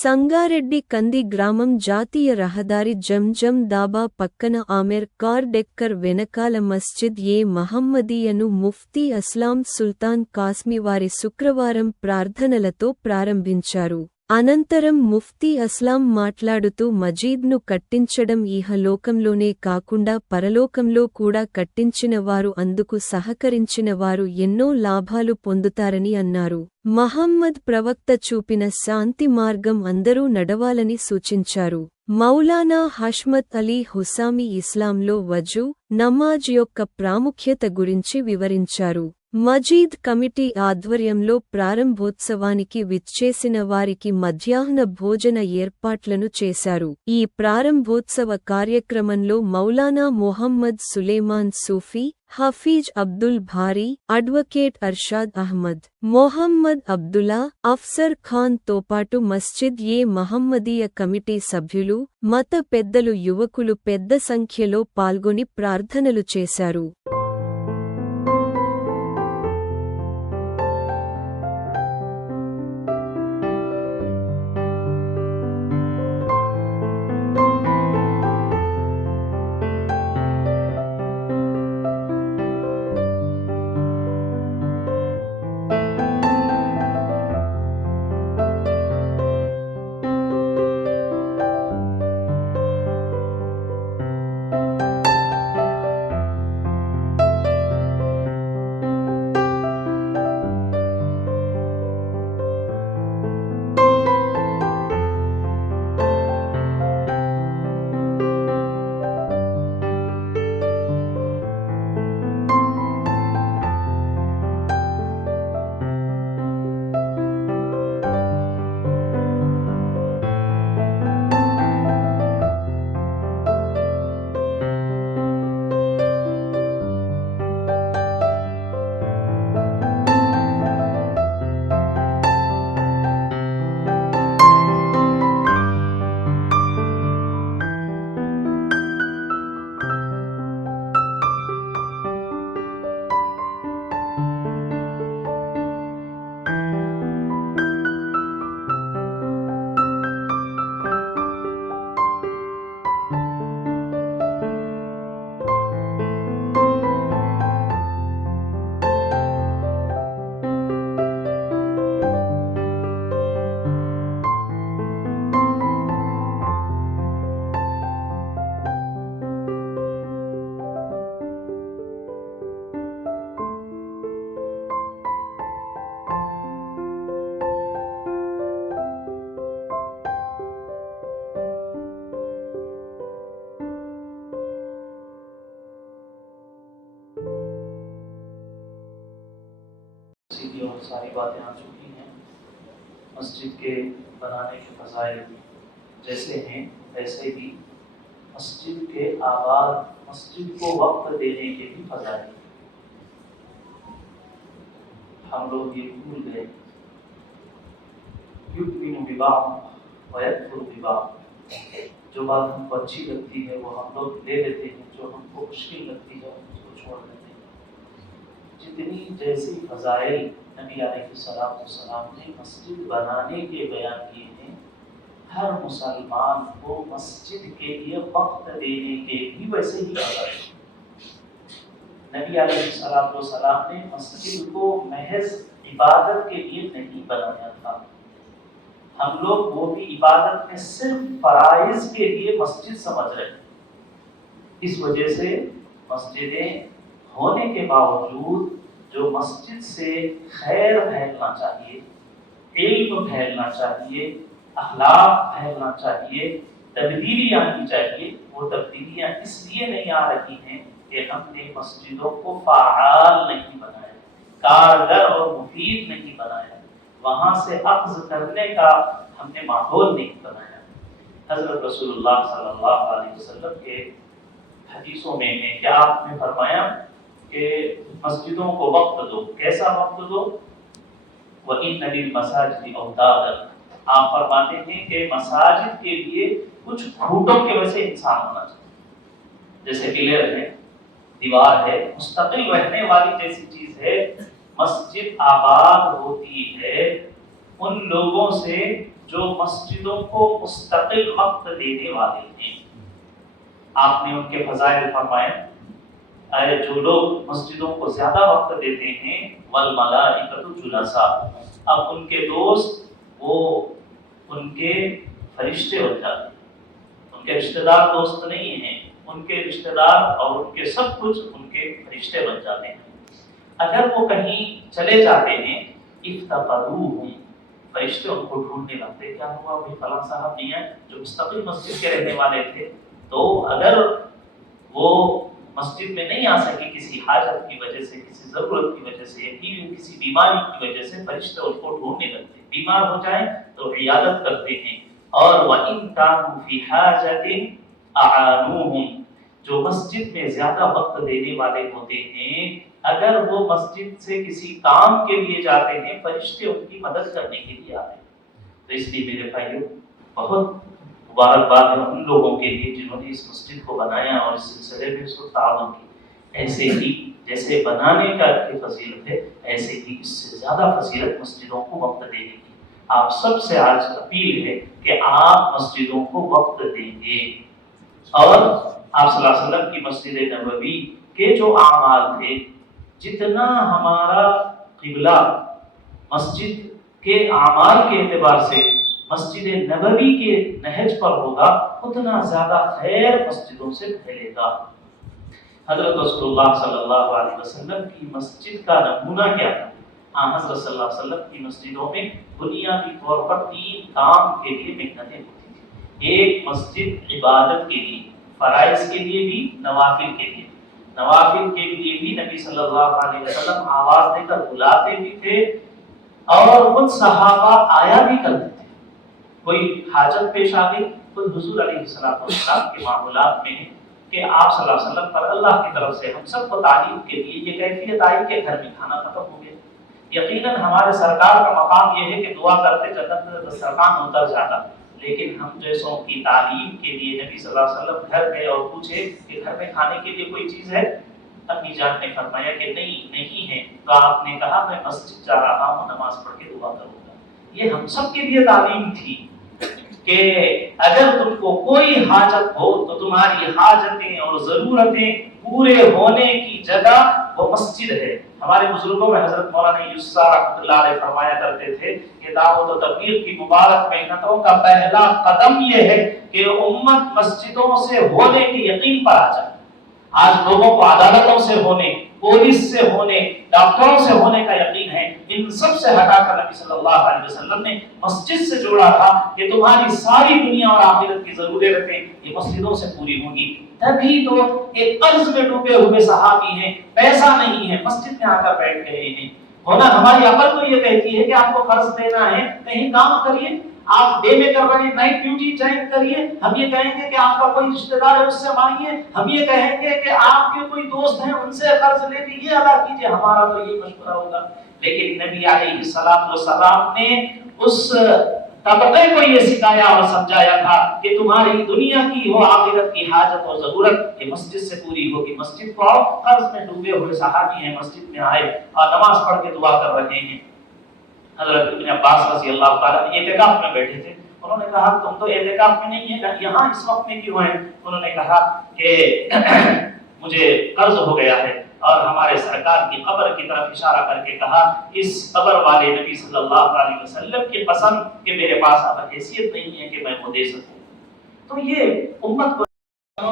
సంగారెడ్డి కంది గ్రామం జాతీయ రహదారి జంజం దాబా పక్కన ఆమెర్ కార్ డెక్కర్ వెనకాల మస్జిద్ ఏ మహమ్మదీయను ముఫ్తీ అస్లాం సుల్తాన్ కాస్మి వారి శుక్రవారం ప్రార్థనలతో ప్రారంభించారు. అనంతరం ముఫ్తీ అస్లాం మాట్లాడుతూ మజీద్ను కట్టించడం ఇహలోకంలోనే కాకుండా పరలోకంలో కూడా కట్టించిన వారు అందుకు సహకరించిన వారు ఎన్నో లాభాలు పొందుతారని అన్నారు. మహమ్మద్ ప్రవక్త చూపిన శాంతి మార్గం అందరూ నడవాలని సూచించారు. మౌలానా హష్మత్ అలీ హుసామి ఇస్లాంలో వజూ, నమాజ్ యొక్క ప్రాముఖ్యత గురించి వివరించారు. మజీద్ కమిటీ ఆధ్వర్యంలో ప్రారంభోత్సవానికి విచ్చేసిన వారికి మధ్యాహ్న భోజన ఏర్పాట్లను చేశారు. ఈ ప్రారంభోత్సవ కార్యక్రమంలో మౌలానా మొహమ్మద్ సులేమాన్ సూఫీ, హఫీజ్ అబ్దుల్ భారీ, అడ్వకేట్ అర్షాద్ అహ్మద్, మొహమ్మద్ అబ్దుల్లా, అఫ్సర్ ఖాన్ తోపాటు మస్జిద్ ఏ మహమ్మదీయ కమిటీ సభ్యులు, మత పెద్దలు, యువకులు పెద్ద సంఖ్యలో పాల్గొని ప్రార్థనలు చేశారు. اور ساری باتیں آ چکی ہیں. مسجد کے بنانے کے فضائل جیسے ہیں ایسے ہی مسجد کے آباد، مسجد کو وقت دینے کے بھی فضائل ہیں. ہم لوگ یہ بھول گئے، یؤمن ببعض ویکفر ببعض. جو بات ہم کو اچھی لگتی ہے وہ ہم لوگ لے لیتے ہیں، جو ہم کو مشکل لگتی ہے اس کو چھوڑ دیتے ہیں. جتنی جیسی فضائل نبی علیہ السلام نے مسجد بنانے کے بیان کیے ہیں، ہر مسلمان کو مسجد کے لیے وقت دینے کے بھی ویسے ہی فضائل. نبی علیہ السلام نے مسجد کو محض عبادت کے لیے نہیں بنایا تھا. ہم لوگ وہ بھی عبادت میں صرف فرائض کے لیے مسجد سمجھ رہے ہیں. اس وجہ سے مسجدیں ہونے کے باوجود جو مسجد سے خیر پھیلنا چاہیے، علم پھیلنا چاہیے، اخلاق پھیلنا چاہیے، تبدیلی آنی چاہیے، وہ تبدیلیاں اس لیے نہیں آ رہی ہیں کہ ہم نے مسجدوں کو فعال نہیں بنایا، کارگر اور مفید نہیں بنایا، وہاں سے اخذ کرنے کا ہم نے ماحول نہیں بنایا. حضرت رسول اللہ صلی اللہ علیہ وسلم کے حدیثوں میں ہے کہ آپ نے فرمایا کہ مسجدوں کو وقت دو. کیسا وقت دو؟ وَإِنَّ لِلْمَسَاجِدِ أَوْتَادًا. آپ فرماتے ہیں کہ مساجد کے لیے کچھ کھوٹوں کے ویسے انسان ہونا چاہیے. جیسے پلر ہے، دیوار ہے، مستقل رہنے والی جیسی چیز ہے. مسجد آباد ہوتی ہے ان لوگوں سے جو مسجدوں کو مستقل وقت دینے والے ہیں. آپ نے ان کے فضائل فرمائے. جو لوگ مسجدوں کو زیادہ وقت دیتے ہیں والملائکۃ جلساء، اب ان کے دوست وہ ان کے فرشتے ہو جاتے ہیں. ان کے رشتہ دار دوست نہیں ہیں، ان کے رشتہ دار اور ان کے سب کچھ ان کے فرشتے بن جاتے ہیں. اگر وہ کہیں چلے جاتے ہیں افتقدوہم، فرشتے ان کو ڈھونڈنے لگتے. کیا ہوا بھائی فلاں صاحب نہیں ہے جو مستقل مسجد کے رہنے والے تھے. تو اگر وہ مسجد میں نہیں آ سکے کسی حاجت کی وجہ سے، کسی ضرورت کی وجہ سے، یا کسی بیماری کی وجہ سے، فرشتے اس کو ڈھونڈنے لگتے. بیمار ہو جائیں تو عیادت کرتے ہیں. اور وَإِن كَانُوا فِي حَاجَةٍ أَعَانُوهُمْ، جو مسجد میں زیادہ وقت دینے والے ہوتے ہیں، اگر وہ مسجد سے کسی کام کے لیے جاتے ہیں، فرشتے ان کی مدد کرنے کے لیے آتے ہیں. تو اس لیے میرے بھائیوں بہت مبارکباد ہے ان لوگوں کے لیے جنہوں نے اس مسجد کو بنایا اور اس سلسلے میں اس کو تعاون کی. ایسے ہی جیسے بنانے کا کی فضیلت ہے، ایسے ہی اس سے زیادہ فضیلت مسجدوں کو وقت دینے کی. آپ سب سے آج اپیل ہے کہ آپ مسجدوں کو وقت دیں گے. اور آپ صلی اللہ علیہ وسلم کی مسجد نبوی کے جو اعمال تھے، جتنا ہمارا قبلہ مسجد کے اعمال کے اعتبار سے مسجد نبوی کے نہج پر ہوگا، اتنا زیادہ خیر مسجدوں سے پھیلے گا. حضرت رسول اللہ صلی اللہ علیہ وسلم کی مسجد کا نمونہ کیا تھا؟ حضرت صلی اللہ علیہ وسلم کی مسجدوں میں بنیادی طور پر 3 کام کے لیے محنتیں ہوتی تھیں. ایک مسجد عبادت کے لیے، فرائض کے لیے بھی، نوافل کے لیے. نوافل کے لیے بھی نبی صلی اللہ علیہ وسلم آواز دے کر بلاتے بھی تھے اور خود صحابہ آیا بھی کرتے تھے. کوئی حاجت پیش آ گئی تو حضور علیہ السلام کے معمولات میں کہ آپ صلی اللہ علیہ وسلم پر اللہ کی طرف سے ہم سب کو تعلیم کے لیے یہ کیفیت آئی کہ گھر میں کھانا ختم ہو گیا. یقیناً ہمارے سرکار کا مقام یہ ہے کہ دعا کرتے جنت میں دسترخوان اتر جاتا، لیکن ہم جیسوں کی تعلیم کے لیے نبی صلی اللہ علیہ وسلم گھر گئے اور پوچھے کہ گھر میں کھانے کے لیے کوئی چیز ہے؟ امی جان نے فرمایا کہ نہیں ہے. تو آپ نے کہا میں مسجد جا رہا ہوں، نماز پڑھ کے دعا کروں گا. یہ ہم سب کے لیے تعلیم تھی کہ اگر تم کو کوئی حاجت ہو تو تمہاری حاجتیں اور ضرورتیں پورے ہونے کی جگہ وہ مسجد ہے. ہمارے بزرگوں میں حضرت مولانا یوسف رحمۃ اللہ علیہ فرمایا کرتے تھے کہ دعوت و تبلیغ کی مبارک محنتوں کا پہلا قدم یہ ہے کہ امت مسجدوں سے ہونے کے یقین پر آ جائے. آج لوگوں کو عدالتوں سے ہونے، پولیس سے ہونے، ڈاکٹروں سے ہونے کا یقین ہے. ان سب سے ہٹا کر نبی صلی اللہ علیہ وسلم نے مسجد سے جوڑا تھا کہ تمہاری ساری دنیا اور آخرت کی ضرورتیں یہ مسجدوں سے پوری ہوں گی. تبھی تو ایک قرض میں ڈوبے ہوئے صحابی ہیں، پیسہ نہیں ہے، مسجد میں آ کر بیٹھ گئے ہیں. ہونا ہماری عقل تو یہ کہتی ہے کہ آپ کو قرض دینا ہے، کہیں کام کریے. آپ ڈے میں کر رہے ہیں، نائٹ ڈیوٹی جوائن کریے. ہم یہ کہیں گے کہ آپ کا کوئی رشتہ دار ہے اس سے مانگیے. ہم یہ کہیں گے کہ آپ کے کوئی دوست ہیں ان سے قرض لے لیجیے، ادا کیجیے. ہمارا تو یہ مشورہ ہوگا. لیکن نبی علیہ السلام نے اس طبقے کو یہ سکھایا اور سمجھایا تھا کہ تمہاری دنیا کی ہو آخرت کی حاجت اور ضرورت یہ مسجد سے پوری ہوگی. مسجد کو آؤ. قرض میں ڈوبے ہوئے صحابی ہیں، مسجد میں آئے اور نماز پڑھ کے دعا کر رہے ہیں. حضرت ابن عباس رضی اللہ تعالیٰ اعتکاف میں بیٹھے تھے. انہوں نے کہا تم تو اعتکاف میں نہیں ہے، یہاں اس وقت میں کیوں ہیں؟ انہوں نے کہا کہ مجھے قرض ہو گیا ہے. اور ہمارے سرکار کی قبر کی طرف اشارہ کر کے کہا اس قبر والے نبی صلی اللہ علیہ وسلم کی قسم کہ میرے پاس اب حیثیت نہیں ہے کہ میں وہ دے سکوں. تو یہ امت کو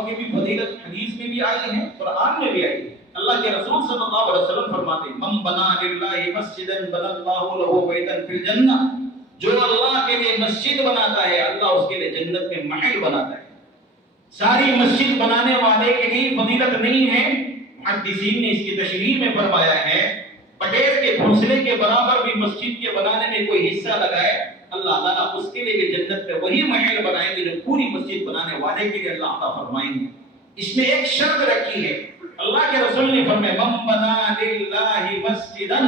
کی بھی فضیلت حدیث میں بھی آئی ہے، قرآن میں بھی آئی ہے. اللہ کے رسول صلی اللہ علیہ وسلم فرماتے ہیں من بنا للہ مسجدا بنا اللہ له بیتا فی الجنہ، جو اللہ کے لیے مسجد بناتا ہے اللہ اس کے لیے جنت میں محل بناتا ہے. ساری مسجد بنانے والے کے لیے فضیلت نہیں ہے. محدثین نے اس کی تشریح میں فرمایا ہے پٹیل کے گھونسلے کے برابر بھی مسجد کے بنانے میں کوئی حصہ لگائے اللہ تعالیٰ اس کے لیے بھی جنت میں وہی محل بنائیں گے جو پوری مسجد بنانے والے کے لیے اللہ عطا فرمائیں گے. اس میں ایک شرط رکھی ہے. اللہ کے رسول نے فرمایا من بنا للہ مسجدا،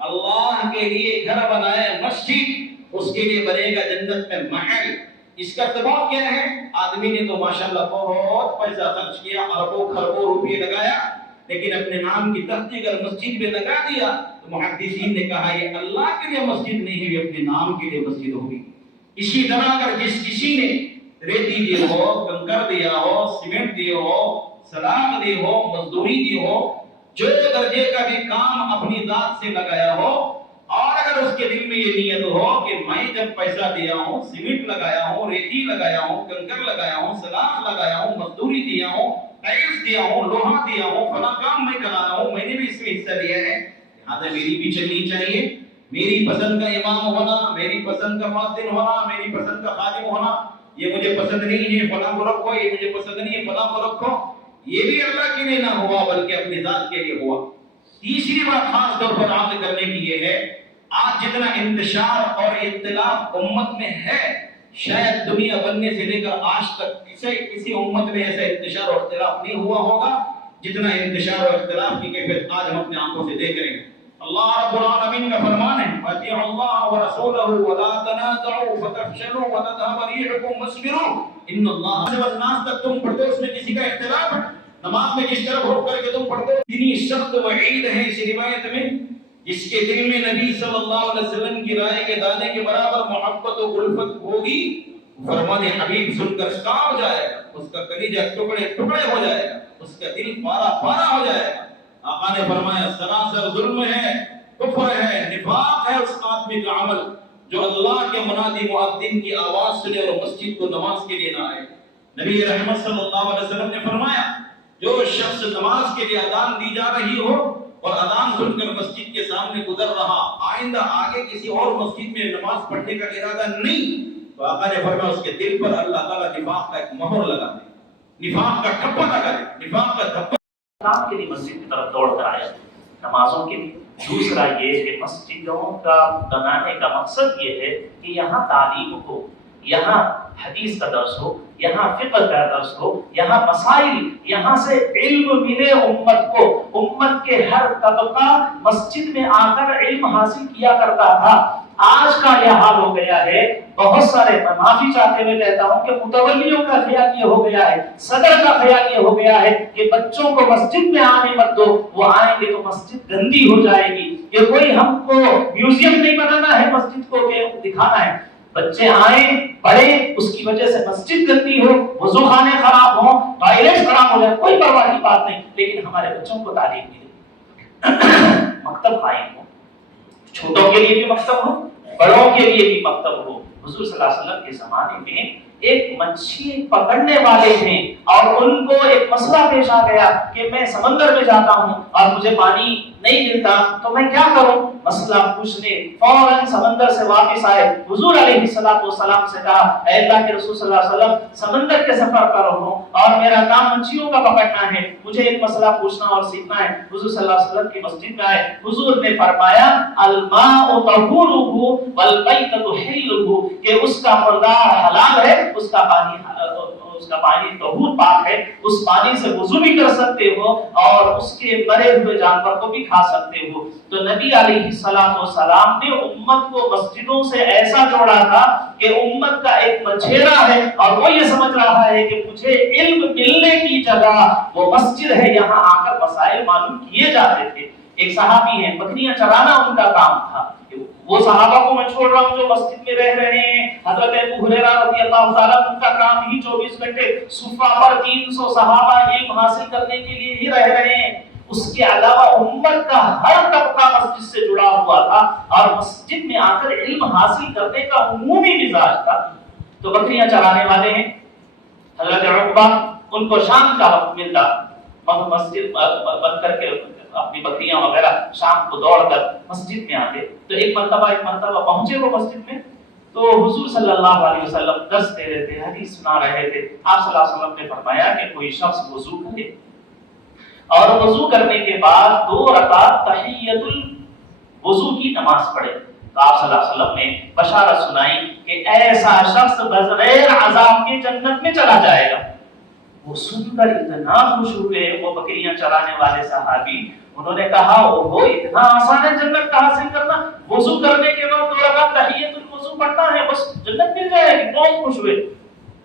اللہ کے لیے گھر بنائے مسجد اس کے لیے بنے گا جنت میں محل. اس کا سبب کیا ہے؟ آدمی نے تو ماشاءاللہ بہت پیسہ خرچ کیا، اربوں خربوں روپے لگایا، لیکن اپنے نام کی تختی اگر مسجد میں لگا دیا تو محدثین نے کہا یہ اللہ کے لیے مسجد نہیں ہوئی، اپنے نام کے لیے مسجد ہوگی. اسی طرح اگر جس کسی نے ریتی دی ہو، کنکر دیا ہو، سیمنٹ دی ہو، سلاخ دی ہو، مزدوری دی ہو، جو درجے کا بھی کام اپنی ذات سے لگایا ہو، اور اگر اس کے دل میں یہ نیت ہو کہ میں جب پیسہ دیا ہوں، سیمنٹ لگایا ہوں، ریتی لگایا ہوں، کنکر لگایا ہوں، سلاخ لگایا ہوں، مزدوری دیا ہوں، ٹائلز دیا ہوں، لوہا دیا ہوں، فلاں کام میں کرایا ہوں، میں نے بھی اس میں حصہ لیا ہے، لہٰذا میری بھی چلنی چاہیے، میری پسند کا امام ہونا، میری پسند کا مؤذن ہونا، میری پسند کا خادم ہونا، یہ مجھے پسند نہیں ہے، فلاں کو رکھو، یہ مجھے پسند نہیں ہے، فلاں کو رکھو، یہ بھی اللہ کے لیے نہ ہوا بلکہ اپنی ذات کے لیے ہوا۔ تیسری بات خاص طور پر عقل کرنے کی یہ ہے، آج جتنا انتشار اور اختلاف امت میں ہے، شاید دنیا بننے سے لے کر آج تک کسی امت میں ایسا انتشار اور اختلاف نہیں ہوا ہوگا جتنا انتشار اور اختلاف کی کیفیت آج ہم اپنے آنکھوں سے دیکھ رہے ہیں۔ اللہ رب العالمین کا فرمان ہے وَأَطِيعُوا اللَّهَ وَرَسُولَهُ وَلَا تَنَازَعُوا فَتَفْشَلُوا وَتَذْهَبَ رِيحُكُمْ وَاصْبِرُوا إِنَّ اللَّهَ وَالنَّاسَ تک تم پڑھتے ہو، اس میں کسی کا اختلاف ہے، نماز میں جس طرح رک کر کے تم پڑھتے ہو، اتنی سخت وعید ہے اس روایت میں، جس کے دل میں نبی صلی اللہ علیہ وسلم کی رائے کے دانے کے برابر محبت و الفت ہوگی، فرمان حبیب سن کر کانپ جائے گا، اس کا کلیجہ ٹکڑے ٹکڑے ہو جائے گا، اس کا دل پارا پارا ہو جائے گا۔ آقا نے فرمایا سراسر ظلم ہے، کفر ہے، نفاق ہے اس آدمی کا عمل جو اللہ کے منادی مؤذن کی آواز سنے اور مسجد کو نماز کے لیے نہ آئے۔ نبی رحمت صلی اللہ علیہ وسلم نے فرمایا جو شخص نماز کے لیے اذان دی جا رہی ہو اور اذان سن کر مسجد کے سامنے گزر رہا، آئندہ آگے کسی اور مسجد میں نماز پڑھنے کا ارادہ نہیں، تو آقا نے فرمایا اس کے دل پر اللہ تعالیٰ نفاق کا ایک مہر لگا دے، نفاق کا ٹھپا لگا دے، نفاق کا ٹھپا کام کے لیے مسجد کی طرف دوڑ کر آیا، نمازوں کے لیے۔ دوسرا یہ کہ مسجدوں کا بنانے کا مقصد یہ ہے کہ یہاں تعلیم ہو، یہاں حدیث کا درس ہو، یہاں فقہ کا درس ہو، یہاں مسائل، یہاں سے علم ملے امت کو۔ امت کے ہر طبقہ مسجد میں آ کر علم حاصل کیا کرتا تھا۔ آج کا یہ حال ہو گیا ہے، بہت سارے، میں معافی چاہتے ہوئے کہتا ہوں کہ متولیوں کا خیال یہ ہو گیا ہے، صدر کا خیال یہ ہو گیا ہے کہ بچوں کو مسجد میں آنے مت دو، وہ آئیں گے تو مسجد گندی ہو جائے گی، یہ کوئی ہم کو میوزیم نہیں بنانا ہے مسجد کو کہ دکھانا ہے، بچے آئیں پڑھیں، اس کی وجہ سے مسجد گندی ہو، وضو خانے خراب ہوں، ٹوائلٹ خراب ہو جائے، کوئی پرواہ کی بات نہیں، لیکن ہمارے بچوں کو تعلیم ملے، مکتب قائم ہو، چھوٹوں کے لیے بھی مکتب ہو، بڑوں کے لیے بھی مکتب ہو۔ حضور صلی اللہ علیہ وسلم کے زمانے میں ایک مچھلی پکڑنے والے تھے اور ان کو ایک مسئلہ پیش آ گیا کہ میں سمندر میں جاتا ہوں اور مجھے پانی نہیں ملتا تو میں کیا کروں؟ مسئلہ پوچھنے فوراً سمندر سے واپس آئے، حضور علیہ السلام سے کہا اے اللہ کے رسول صلی اللہ علیہ وسلم، سمندر کے سفر پر ہوں اور میرا کام مچھلیوں کا پکڑنا ہے، مجھے ایک مسئلہ پوچھنا اور سیکھنا ہے۔ حضور صلی اللہ علیہ وسلم کی مسجد میں آئے، حضور نے فرمایا الماء طہورہ والمیتۃ حلہ، کہ اس کا مردار حلال ہے، اس کا پانی طہور پاک ہے، اس پانی سے وضو بھی کر سکتے ہو اور اس کے مرے ہوئے جانور کو بھی کھا سکتے ہو۔ تو نبی علیہ السلام نے امت کو مسجدوں سے ایسا جوڑا تھا کہ امت کا ایک مچھیرا ہے اور وہ یہ سمجھ رہا ہے کہ مجھے علم ملنے کی جگہ وہ مسجد ہے، یہاں آ کر مسائل معلوم کیے جاتے تھے۔ ایک صحابی ہیں، بکریاں چرانا ان کا کام تھا، وہ صحابہ کو میں چھوڑ رہا ہوں جو مسجد میں رہ رہے ہیں، حضرت ابو ہریرہ رضی اللہ تعالیٰ عنہ کا کام ہی 24 گھنٹے صفہ پر 300 صحابہ علم حاصل کرنے کے لیے ہی رہ رہے ہیں۔ اس کے علاوہ امت کا ہر طبقہ مسجد سے جڑا ہوا تھا اور مسجد میں آ کر علم حاصل کرنے کا عمومی مزاج تھا۔ تو بکریاں چرانے والے ہیں، حضرت عقبہ، ان کو شام کا وقت ملتا، مسجد بند کر کے اپنی بکریاں وغیرہ شام کو دوڑ کر مسجد میں آتے۔ تو ایک مرتبہ پہنچے وہ مسجد میں تو حضور صلی اللہ علیہ وسلم درس دے رہے تھے، حدیث سنا رہے تھے۔ آپ صلی اللہ علیہ وسلم نے فرمایا کہ کوئی شخص وضو کرے اور وضو کرنے کے بعد 2 رکعت تحیۃ الوضو کی نماز پڑھے۔ تو آپ صلی اللہ علیہ وسلم نے بشارت سنائی کہ ایسا شخص بغیر عذاب کے جنت میں چلا جائے گا۔ وہ سن کر اتنا خوش ہوئے وہ بکریاں چرانے والے صحابی، انہوں نے کہا اوہو اتنا آسان ہے جنت کا حاصل کرنا، وضو کرنے کے بعد 2 رکعت تحیۃ الوضو پڑھنا ہے بس جنت مل جائے گی، بہت خوش ہوئے۔